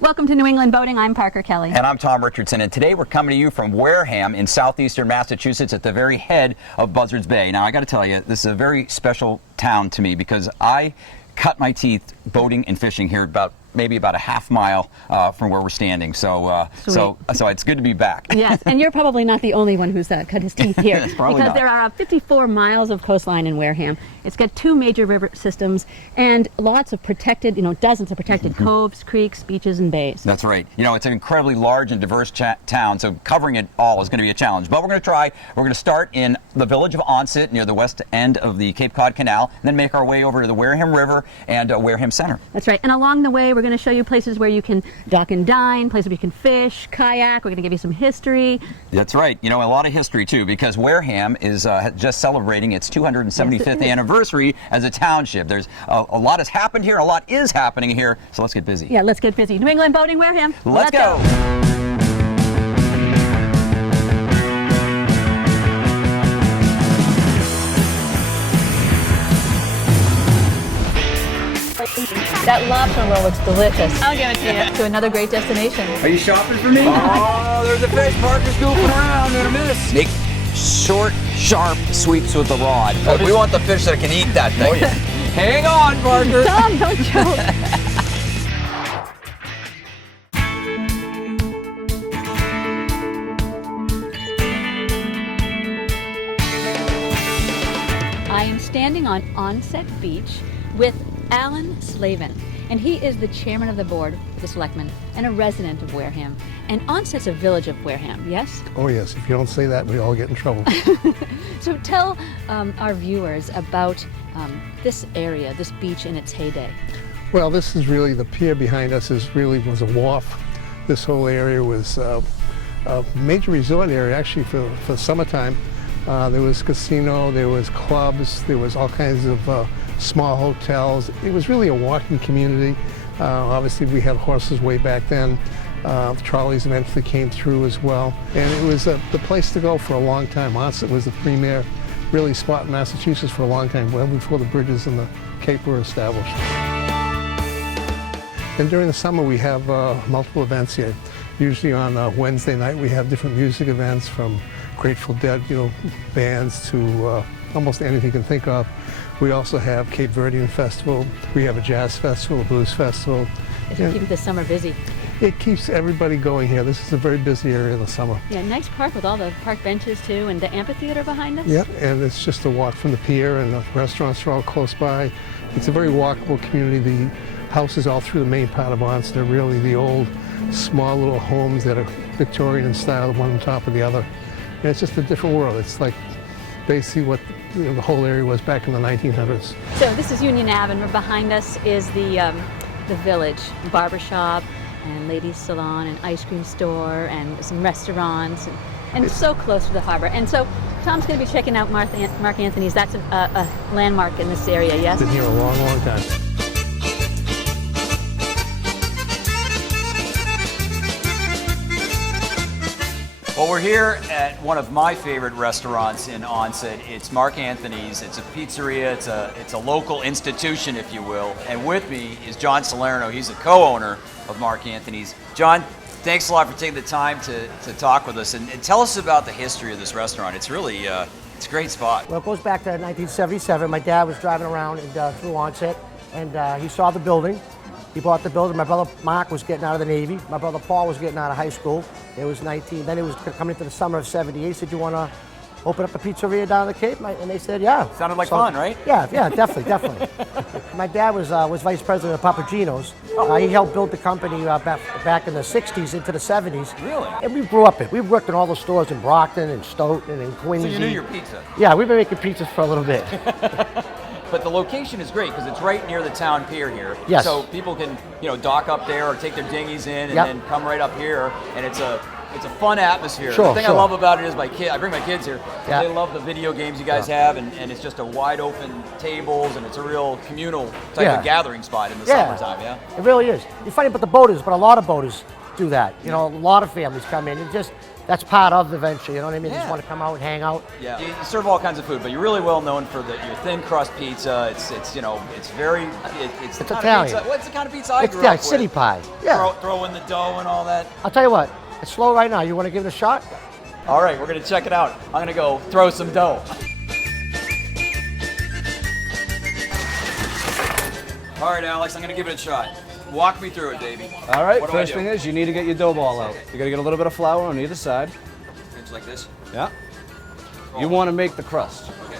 Welcome to New England Boating. I'm Parker Kelly. And I'm Tom Richardson, and today we're coming to you from Wareham in southeastern Massachusetts at the very head of Buzzards Bay. Now, I got to tell you, this is a very special town to me because I cut my teeth boating and fishing here maybe about a half mile from where we're standing. So it's good to be back. Yes, and you're probably not the only one who's cut his teeth here. Because there are 54 miles of coastline in Wareham. It's got 2 major river systems and lots of protected, dozens of protected coves, creeks, beaches, and bays. That's right. It's an incredibly large and diverse town, so covering it all is going to be a challenge. But we're going to try. We're going to start in the village of Onset near the west end of the Cape Cod Canal, and then make our way over to the Wareham River and Wareham Center. That's right. And along the way, we're going to show you places where you can dock and dine, places where you can fish, kayak. We're going to give you some history. That's right. A lot of history, too, because Wareham is just celebrating its 275th anniversary as a township. There's a lot has happened here, a lot is happening here, so let's get busy. Yeah, let's get busy. New England Boating, Wareham. Let's go. That lobster roll looks delicious. I'll give it to you. To another great destination. Are you shopping for me? Oh, there's a fish. Parker's goofing around. Gonna miss. Make short, sharp sweeps with the rod. We want the fish that can eat that thing. Oh, yeah. Hang on, Parker. Tom, don't joke. I am standing on Onset Beach with Alan Slavin, and he is the chairman of the board of the selectmen and a resident of Wareham. And Onset's a village of Wareham, yes? Oh yes, if you don't say that, we all get in trouble. So tell our viewers about this area, this beach in its heyday. Well, this is really, the pier behind us was a wharf. This whole area was a major resort area actually for summertime. There was casino, there was clubs, there was all kinds of small hotels. It was really a walking community. Obviously we had horses way back then. Trolleys eventually came through as well. And it was the place to go for a long time. Onset was the premier really spot in Massachusetts for a long time, well before the bridges and the Cape were established. And during the summer we have multiple events here. Usually on Wednesday night we have different music events from Grateful Dead, bands to almost anything you can think of. We also have Cape Verdean Festival. We have a jazz festival, a blues festival. It'll keep the summer busy. It keeps everybody going here. This is a very busy area in the summer. Yeah, nice park with all the park benches too, and the amphitheater behind us. Yeah, and it's just a walk from the pier, and the restaurants are all close by. It's a very walkable community. The houses all through the main part of Onset are really the old, small little homes that are Victorian in style, one on top of the other. And it's just a different world. It's like basically what the whole area was back in the 1900s. So this is Union Ave, and behind us is the village, barbershop, and ladies' salon, and ice cream store, and some restaurants, and so close to the harbor. And so Tom's going to be checking out Mark Anthony's. That's a landmark in this area, yes? Been here a long, long time. Well, we're here at one of my favorite restaurants in Onset. It's Mark Anthony's. It's a pizzeria. It's a local institution, if you will. And with me is John Salerno. He's a co-owner of Mark Anthony's. John, thanks a lot for taking the time to talk with us and tell us about the history of this restaurant. It's really it's a great spot. Well, it goes back to 1977. My dad was driving around through Onset, and he saw the building. He bought the building. My brother Mark was getting out of the Navy. My brother Paul was getting out of high school. It was 19. Then it was coming into the summer of '78. He said, "You want to open up a pizzeria down at the Cape?" And they said, "Yeah." Sounded like fun, right? Yeah, definitely. My dad was vice president of Papagino's. He helped build the company back in the '60s into the '70s. Really? And we grew up it. We worked in all the stores in Brockton and Stoughton and Quincy. So you knew your pizza? Yeah, we've been making pizzas for a little bit. But the location is great because it's right near the town pier here. Yes. So people can, dock up there or take their dinghies in and then come right up here, and it's a fun atmosphere. Sure, the thing I love about it is I bring my kids here. Yeah. They love the video games you guys have, and it's just a wide open tables, and it's a real communal type of gathering spot in the summertime. Yeah. It really is. You're funny about the boaters, but a lot of boaters do that. You know, a lot of families come in and just, that's part of the venture, you know what I mean? They Yeah. just want to come out and hang out. Yeah, you serve all kinds of food, but you're really well known for your thin crust pizza. It's you know, it's very, it's the It's kind Italian. of pizza. What's the kind of pizza I It's grew yeah, up city with? pie. Yeah. Throw in the dough and all that. I'll tell you what, it's slow right now. You want to give it a shot? All right, we're gonna check it out. I'm gonna go throw some dough. All right, Alex, I'm gonna give it a shot. Walk me through it, baby. All right, What do I first do? thing is you need to get your dough ball out. You gotta get a little bit of flour on either side. It's like this. Yeah. You want to make the crust. Okay.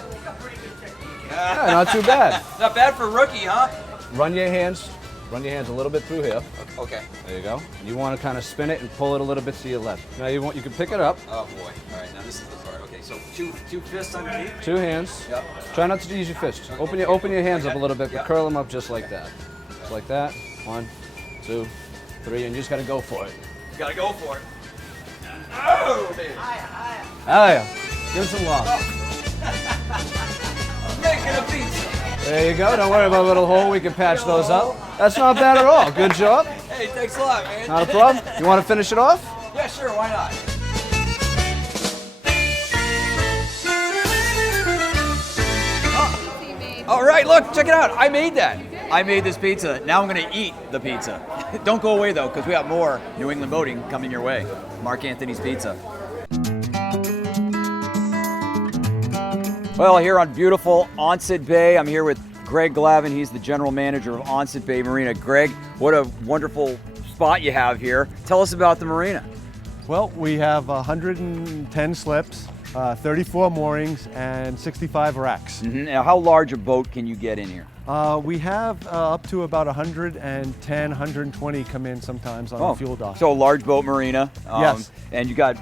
Yeah, not too bad. Not bad for a rookie, huh? Run your hands a little bit through here. Okay. There you go. You want to kind of spin it and pull it a little bit to your left. Now you can pick it up. Oh boy. All right, now this is the part. Okay, so two fists underneath. 2 hands. Yep. Try not to use your fist. Open your hands up a little bit, Yep. but curl them up just like that. Just like that. 1, 2, 3, and you just gotta go for it. Gotta go for it. Oh, baby. Oh yeah. Give it some love. I'm making a pizza. There you go. Don't worry about a little hole. We can patch those up. That's not bad at all. Good job. Hey, thanks a lot, man. Not a problem. You want to finish it off? Yeah, sure. Why not? All right, look, check it out. I made that. I made this pizza. Now I'm going to eat the pizza. Don't go away, though, because we got more New England boating coming your way. Mark Anthony's Pizza. Well, here on beautiful Onset Bay, I'm here with Greg Glavin. He's the general manager of Onset Bay Marina. Greg, what a wonderful spot you have here. Tell us about the marina. Well, we have 110 slips, 34 moorings, and 65 racks. Now, how large a boat can you get in here? We have up to about 110, 120 come in sometimes on the fuel dock. So a large boat marina. Yes. And you got,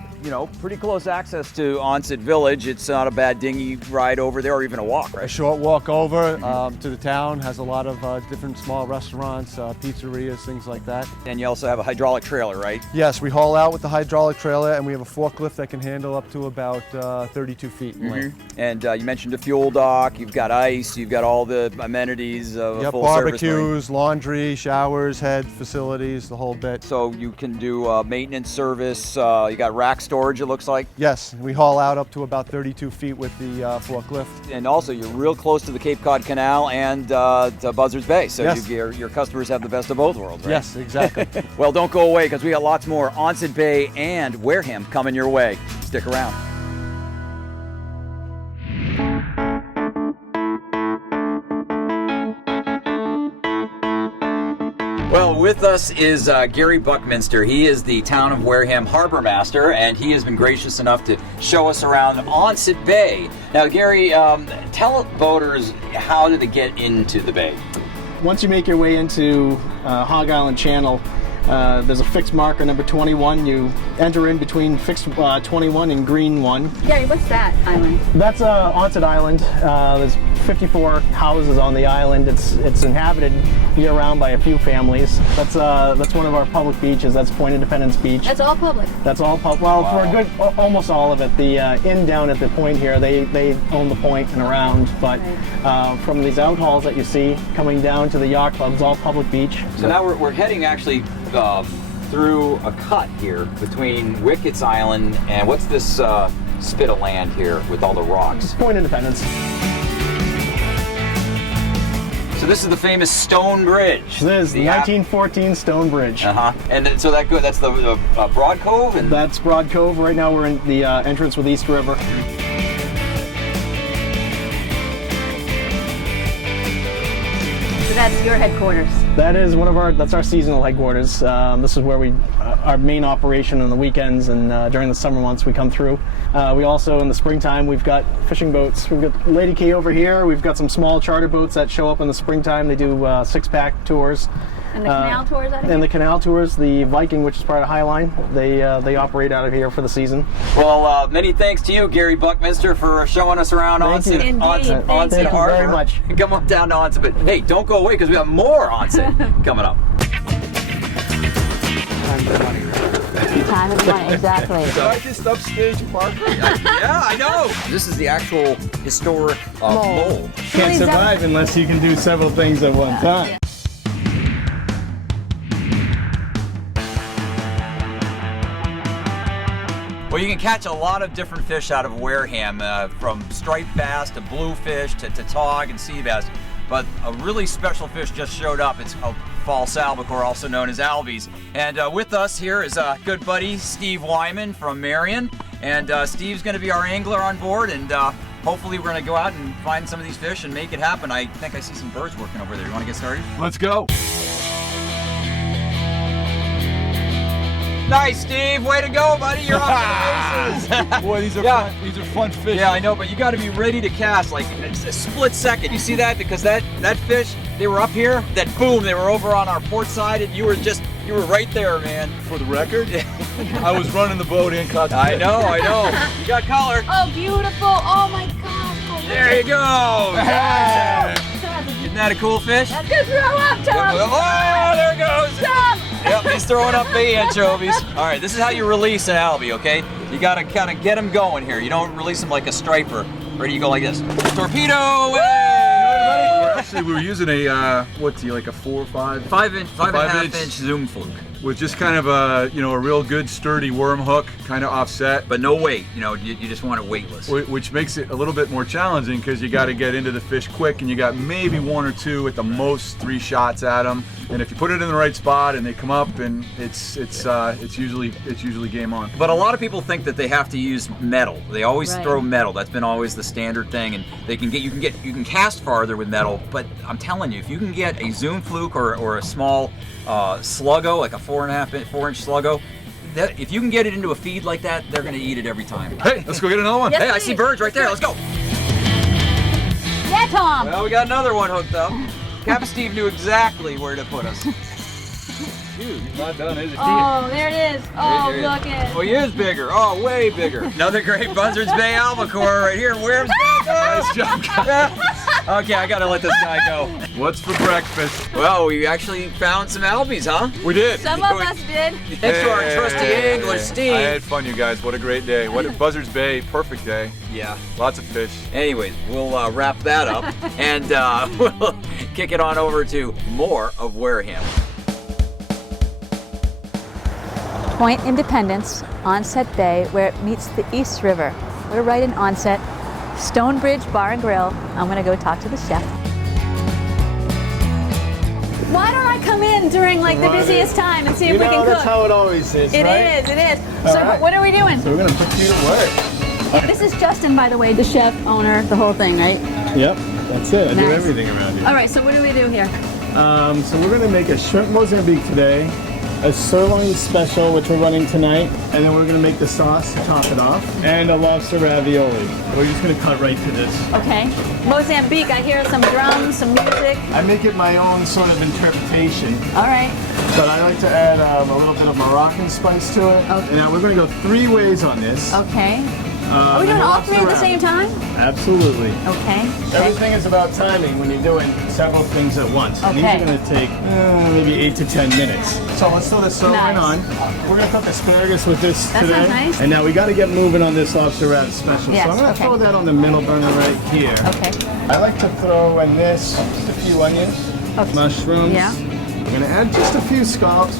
pretty close access to Onset Village. It's not a bad dinghy ride over there or even a walk, A right? short walk over to the town, has a lot of different small restaurants, pizzerias, things like that. And you also have a hydraulic trailer, right? Yes, we haul out with the hydraulic trailer, and we have a forklift that can handle up to about 32 feet in length. And you mentioned a fuel dock. You've got ice. You've got all the amenities of a Yep, full service marina. barbecues, laundry, showers, head facilities, the whole bit. So you can do maintenance service. You got rack storage, it looks like. Yes, we haul out up to about 32 feet with the forklift. And also, you're real close to the Cape Cod Canal and to Buzzards Bay. So Yes. your customers have the best of both worlds, right? Yes, exactly. Well, don't go away because we got lots more Onset Bay and Wareham coming your way. Stick around. Well, with us is Gary Buckminster. He is the town of Wareham harbor master, and he has been gracious enough to show us around Onset Bay. Now, Gary, tell boaters, how do they get into the bay? Once you make your way into Hog Island Channel, there's a fixed marker, number 21. You enter in between fixed 21 and green 1. Gary, what's that island? That's Onset Island. There's 54 houses on the island. It's inhabited year-round by a few families. That's one of our public beaches. That's Point Independence Beach. That's all public. That's all public. Well, for a good, almost all of it. The inn down at the point here, they own the point and around. But from these outhauls that you see coming down to the yacht club, it's all public beach. So now we're heading actually through a cut here between Wicket's Island and what's this spit of land here with all the rocks? Point Independence. So this is the famous Stone Bridge. This is the app- 1914 Stone Bridge. And then, so that's the Broad Cove? And That's Broad Cove. Right now we're in the entrance with East River. So that's your headquarters. That is that's our seasonal headquarters. This is where our main operation on the weekends and during the summer months we come through. We also, in the springtime, we've got fishing boats. We've got Lady Key over here. We've got some small charter boats that show up in the springtime. They do six-pack tours. And the canal tours out of And here? the canal tours, the Viking, which is part of Highline, they operate out of here for the season. well, many thanks to you, Gary Buckminster, for showing us around Thank Onset, you. Indeed, Onset, thank Onset you. Thank you Harbor. very much. Come on down to Onset. But hey, don't go away because we have more Onset coming up. Time of money, exactly. Darkest upstage park. Yeah, I know. This is the actual historic mole. Can't survive unless you can do several things at one time. Well, you can catch a lot of different fish out of Wareham, from striped bass to bluefish to tog and sea bass. But a really special fish just showed up. It's called false albacore, also known as albies. And with us here is a good buddy, Steve Wyman from Marion. And Steve's going to be our angler on board, and hopefully we're going to go out and find some of these fish and make it happen. I think I see some birds working over there. You want to get started? Let's go. Nice, Steve. Way to go, buddy. You're off to the races. Boy, these are Yeah. fun. These are fun fish. Yeah, I know, but you got to be ready to cast like it's a split second. You see that? Because that fish, they were up here, then boom, they were over on our port side, and you were right there, man. For the record, I was running the boat and caught the I fish. know. You got color. Oh, beautiful. Oh my gosh. Oh, There you go. Hey. Isn't that a cool fish? That's good. Throw up, Tom. Oh, there it goes. Stop. Yep, he's throwing up the anchovies. All right, this is how you release an albie, okay? You gotta kind of get him going here. You don't release him like a striper. Ready? You go like this. Torpedo! We were using a what's he, like a 4 or 5? 5.5 inch zoom fluke. With just kind of a a real good sturdy worm hook, kind of offset, But no weight, you just want it weightless. which makes it a little bit more challenging because you got to get into the fish quick, and you got maybe 1 or 2 at the most 3 shots at them. And if you put it in the right spot and they come up, and it's usually game on. But a lot of people think that they have to use metal. They always Right. throw metal. That's been always the standard thing, and you can cast farther with metal. But I'm telling you, if you can get a zoom fluke or a small sluggo, like a 4.5-4 inch sluggo, if you can get it into a feed like that, they're going to eat it every time. Hey, let's go get another one. Yes, Hey, I please. see birds right there. Let's go. Yeah, Tom. Well, we got another one hooked up. Captain Steve knew exactly where to put us. Dude, he's not done, is he? Oh, there it is. Oh, There it is. look at Oh, he is bigger. Oh, way bigger. Another great Buzzards Bay albacore right here. Where's Nice job, guys. Okay, I gotta let this guy go. What's for breakfast? Well, we actually found some albies, huh? We did. Some of us did. Thanks to our trusty angler, I Steve. had fun, you guys. What a great day. What a Buzzards Bay, perfect day. Yeah. Lots of fish. Anyways, we'll wrap that up and we'll kick it on over to more of Wareham. Point Independence, Onset Bay, where it meets the East River. We're right in Onset. Stonebridge Bar and Grill. I'm gonna go talk to the chef. Why don't I come in during like the busiest time and see if we can cook? That's how it always is, It right? is, it is. So right. what are we doing? So we're gonna put you to work. This is Justin, by the way, the chef, owner, the whole thing, right? Yep, that's it. I do Nice. everything around here. All right, so what do we do here? So we're gonna make a shrimp Mozambique today, a sirloin special, which we're running tonight, and then we're gonna make the sauce to top it off, and a lobster ravioli. We're just gonna cut right to this. Okay. Mozambique, I hear some drums, some music. I make it my own sort of interpretation, All right. but I like to add a little bit of Moroccan spice to it. Okay. And now we're gonna go 3 ways on this. Okay. Are we doing all 3 at the same time? Absolutely. Okay. Everything is about timing when you're doing several things at once. And Okay. these are going to take maybe 8 to 10 minutes. So let's throw the sirloin Nice. on. We're going to cook asparagus with this That today. sounds nice. And now we got to get moving on this lobster wrap special. Yes, so I'm going okay. to throw that on the middle burner right here. Okay. I like to throw in this just a few onions, Okay. mushrooms. Yeah. We're going to add just a few scallops.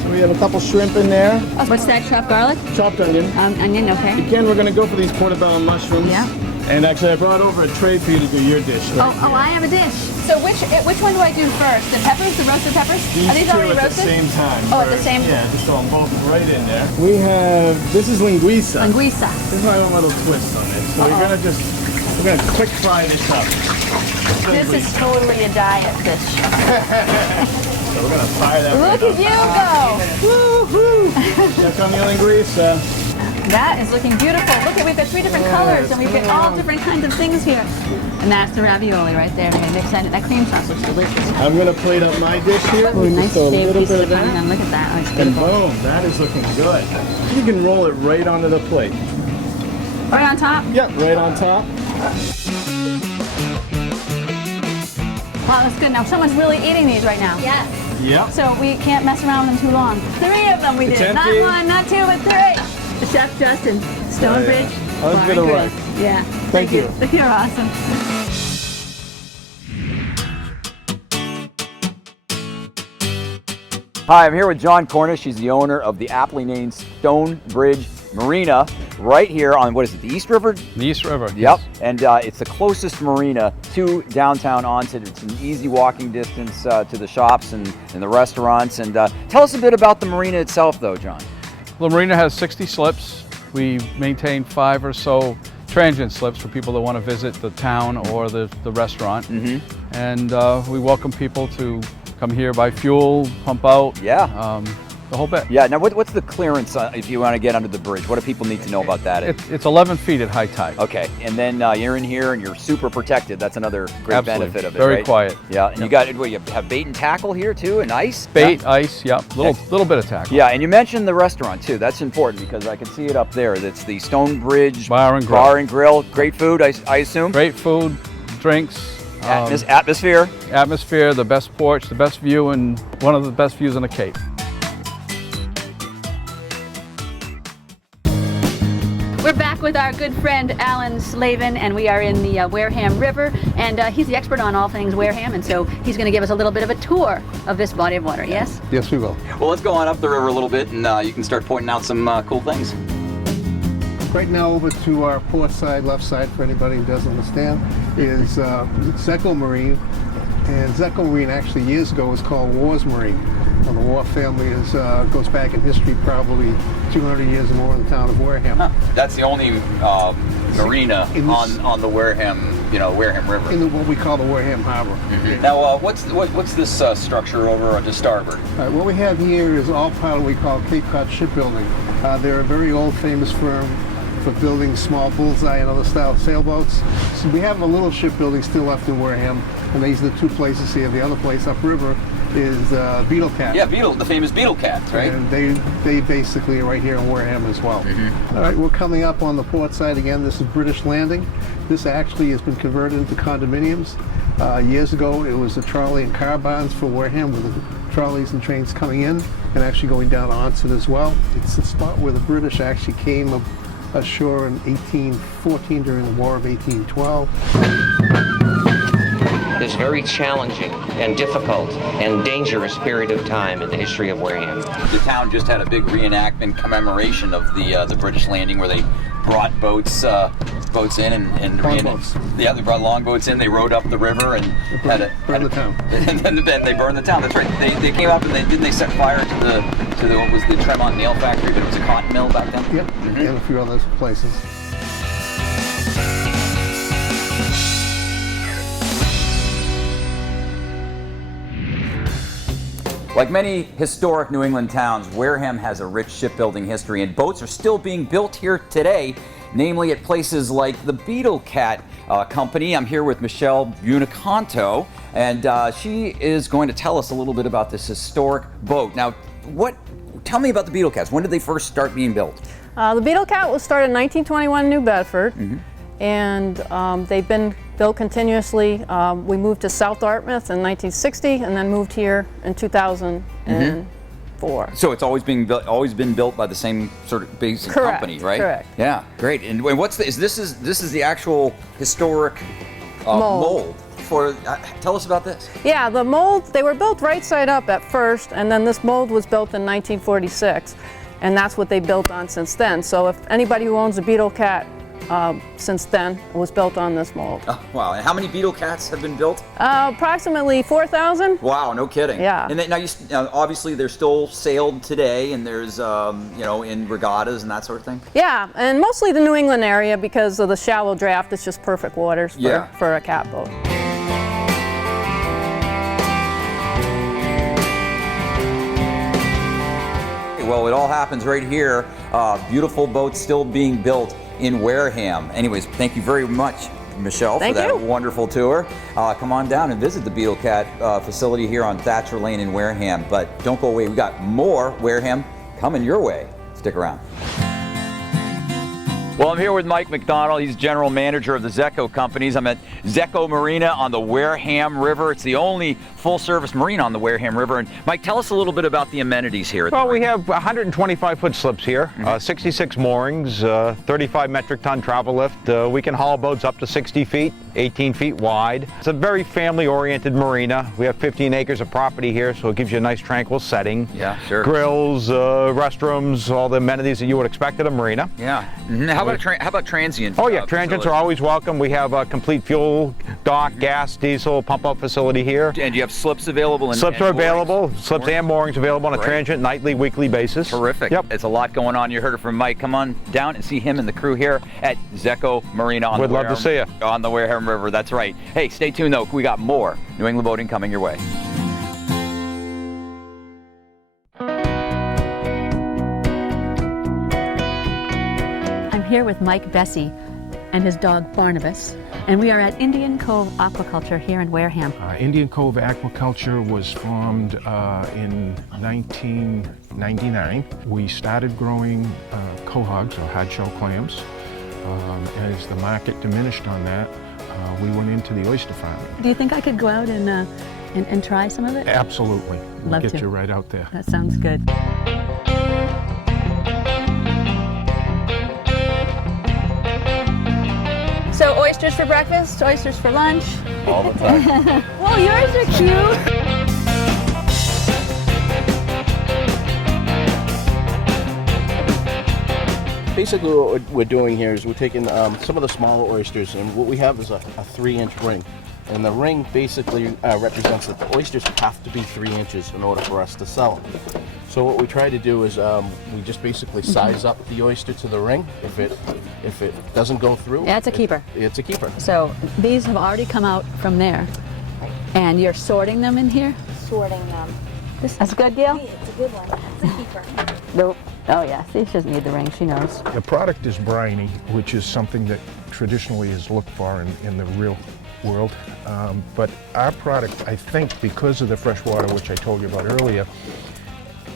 So we have a couple shrimp in there. What's that, chopped garlic? Chopped onion. Onion, okay. Again, we're going to go for these portobello mushrooms. Yeah. And actually, I brought over a tray for you to do your dish. Right Oh, I have a dish. So which one do I do first? The peppers, the roasted peppers? Are these two already at roasted? the same time. Oh, at the same- Yeah, just throw them both right in there. We have, this is linguiça. Linguiça. This is my own little twist on it. So we're gonna quick fry this up. This is totally a diet dish. So we're gonna fry that Look at you go! Woo-hoo! Check on the linguiça. That is looking beautiful. Look at, we've got 3 different colors and we've got all different kinds of things here. And that's the ravioli right there. We're gonna mix that in. That cream sauce looks delicious. I'm gonna plate up my dish here. Ooh, nice Just a shaved little piece bit of of onion. that. Look at that. Oh, it's And beautiful. boom, that is looking good. You can roll it right onto the plate. Right on top? Yep, right on top. Wow, that's good. Now someone's really eating these right now. Yes. Yep. So we can't mess around with them too long. 3 of them we It's did. Not empty. 1, not 2, but 3. Chef Justin, Stonebridge. That was Bar good and Grill. work. Yeah. Thank you. You're awesome. Hi, I'm here with John Cornish. He's the owner of the aptly named Stonebridge marina right here on, what is it, the East River? The East River. Yep, yes. and it's the closest marina to downtown Onset. It's an easy walking distance to the shops and the restaurants. And tell us a bit about the marina itself, though, John. The marina has 60 slips. We maintain 5 or so transient slips for people that want to visit the town or the restaurant. And we welcome people to come here, buy fuel, pump out. Yeah. The whole bit. Yeah, now what's the clearance if you want to get under the bridge? What do people need to know about that? It's 11 feet at high tide. Okay, and then you're in here and you're super protected. That's another great Absolutely. benefit of it, Very right? quiet. Yeah, and you got, what, you have bait and tackle here too, and ice? Bait, ice, yeah, little bit of tackle. Yeah, and you mentioned the restaurant too. That's important because I can see it up there. That's the Stonebridge Bar and Grill. Bar and Grill. Great food, I assume? Great food, drinks. Atmosphere? Atmosphere, the best porch, the best view, and one of the best views on the Cape. We're back with our good friend Alan Slavin, and we are in the Wareham River, and he's the expert on all things Wareham, and so he's going to give us a little bit of a tour of this body of water, yes? Yes, we will. Well, let's go on up the river a little bit and you can start pointing out some cool things. Right now, over to our port side, left side, for anybody who doesn't understand, is Zecco Marine. And Zecco Marine actually years ago was called Wars Marine. The War family goes back in history probably 200 years or more in the town of Wareham. That's the only marina on the Wareham, Wareham River. In what we call the Wareham Harbor. Now, what's this structure over to starboard? What we have here is all part of what we call Cape Cod Shipbuilding. They're a very old, famous firm for building small bullseye and other style sailboats. So we have a little shipbuilding still left in Wareham, and these are the two places here. The other place upriver is Beetle Cat. Yeah, the famous Beetle Cats, right? And they basically are right here in Wareham as well. All right, we're coming up on the port side again. This is British Landing. This actually has been converted into condominiums. Years ago, it was the trolley and car barns for Wareham, with the trolleys and trains coming in and actually going down Onset as well. It's the spot where the British actually came ashore in 1814 during the War of 1812. This very challenging and difficult and dangerous period of time in the history of Wareham. The town just had a big reenactment commemoration of the British landing, where they brought boats in and Longboats. They brought longboats in. They rowed up the river and burned the town. And then they burned the town. That's right. They came up and they set fire to the what was the Tremont nail factory, but it was a cotton mill back then. Yep, and a few other places. Like many historic New England towns, Wareham has a rich shipbuilding history, and boats are still being built here today, namely at places like the Beetle Cat Company. I'm here with Michelle Bunicanto, and she is going to tell us a little bit about this historic boat. Now, tell me about the Beetle Cats. When did they first start being built? The Beetle Cat was started in 1921 in New Bedford, and they've been built continuously. We moved to South Dartmouth in 1960, and then moved here in 2004. So it's always been built by the same sort of basic company, right? Correct. Yeah, great. And this is the actual historic mold. Tell us about this. Yeah, the mold, they were built right side up at first, and then this mold was built in 1946, and that's what they built on since then. So if anybody who owns a Beetle Cat since then, it was built on this mold. Oh, wow. And how many Beetle Cats have been built? Approximately 4,000. Wow, no kidding. Yeah. And now obviously they're still sailed today, and there's in regattas and that sort of thing. Yeah, and mostly the New England area, because of the shallow draft. It's just perfect waters for a cat boat. Well, it all happens right here. Beautiful boats still being built in Wareham. Anyways, thank you very much, Michelle, for that wonderful tour. Come on down and visit the Beetle Cat facility here on Thatcher Lane in Wareham. But don't go away. We got more Wareham coming your way. Stick around. Well, I'm here with Mike McDonald. He's general manager of the Zecco Companies. I'm at Zecco Marina on the Wareham River. It's the only full-service marina on the Wareham River. And Mike, tell us a little bit about the amenities here. Well, we have 125-foot slips here, 66 moorings, 35 metric ton travel lift. We can haul boats up to 60 feet, 18 feet wide. It's a very family-oriented marina. We have 15 acres of property here, so it gives you a nice tranquil setting. Yeah, sure. Grills, restrooms, all the amenities that you would expect at a marina. Yeah. How about transient? Oh yeah, transients are always welcome. We have a complete fuel dock, gas, diesel, pump-up facility here. And you have slips available? Slips are available. Slips and moorings available on a transient, nightly, weekly basis. Terrific. Yep. It's a lot going on. You heard it from Mike. Come on down and see him and the crew here at Zecco Marina on Would love to see you. On the Wareham River. That's right. Hey, stay tuned though. We got more New England boating coming your way. I'm here with Mike Bessie and his dog Barnabas, and we are at Indian Cove Aquaculture here in Wareham. Indian Cove Aquaculture was formed in 1999. We started growing cohogs, or hard-shell clams. As the market diminished on that, we went into the oyster farming. Do you think I could go out and try some of it? Absolutely. We'll Love get to. you right out there. That sounds good. So oysters for breakfast, oysters for lunch. All the time. Whoa, yours are cute. Basically what we're doing here is we're taking some of the smaller oysters, and what we have is a 3-inch ring. And the ring basically represents that the oysters have to be 3 inches in order for us to sell them. So what we try to do is we just basically size up the oyster to the ring. If it doesn't go through, Yeah, it's a keeper. It's a keeper. So these have already come out from there, and you're sorting them in here? Sorting them. That's good, Gail? It's a good one. It's a keeper. Nope. Oh yeah, see, she doesn't need the ring, she knows. The product is briny, which is something that traditionally is looked for in the real world. But our product, I think, because of the fresh water, which I told you about earlier,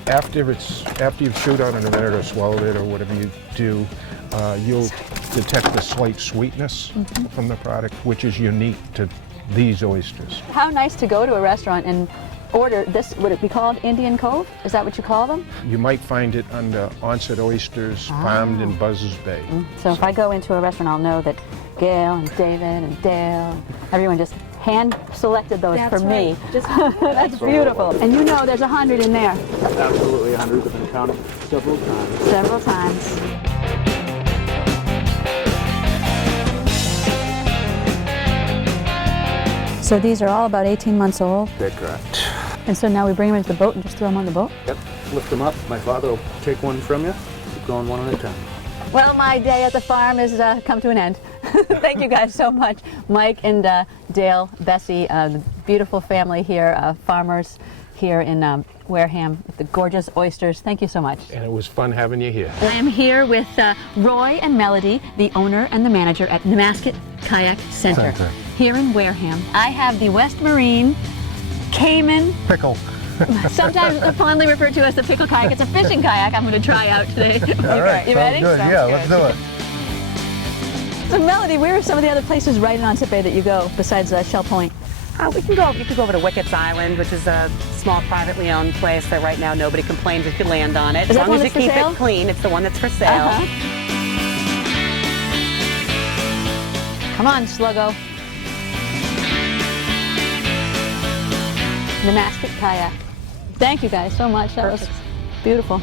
after you've chewed on it a minute or swallowed it or whatever you do, you'll detect the slight sweetness from the product, which is unique to these oysters. How nice to go to a restaurant and order this. Would it be called Indian Cove? Is that what you call them? You might find it under Onset oysters, farmed in Buzzards Bay. So if I go into a restaurant, I'll know that Gail and David and Dale, everyone just hand selected those for me. Just That's beautiful. And you know there's 100 in there. Absolutely, 100 have been counted several times. Several times. So these are all about 18 months old. That's correct. And so now we bring them into the boat and just throw them on the boat? Yep, lift them up. My father will take one from you. Keep going one at a time. Well, my day at the farm has come to an end. Thank you guys so much. Mike and Dale Bessie, the beautiful family here, farmers here in Wareham with the gorgeous oysters. Thank you so much. And it was fun having you here. I am here with Roy and Melody, the owner and the manager at Nemasket Kayak Center here in Wareham. I have the West Marine Cayman Pickle. sometimes fondly referred to as the pickle kayak. It's a fishing kayak I'm going to try out today. All right, you ready? good. Sounds Yeah, good. let's do it. So Melody, where are some of the other places right in Onset Bay that you go besides Shell Point? You could go over to Wickett's Island, which is a small privately owned place that right now nobody complains if you land on it. Is that as long the as one you that's keep for it clean, it's the one that's for sale. Come on, Sluggo. Nemasket Kayak. Thank you guys so much. That was beautiful.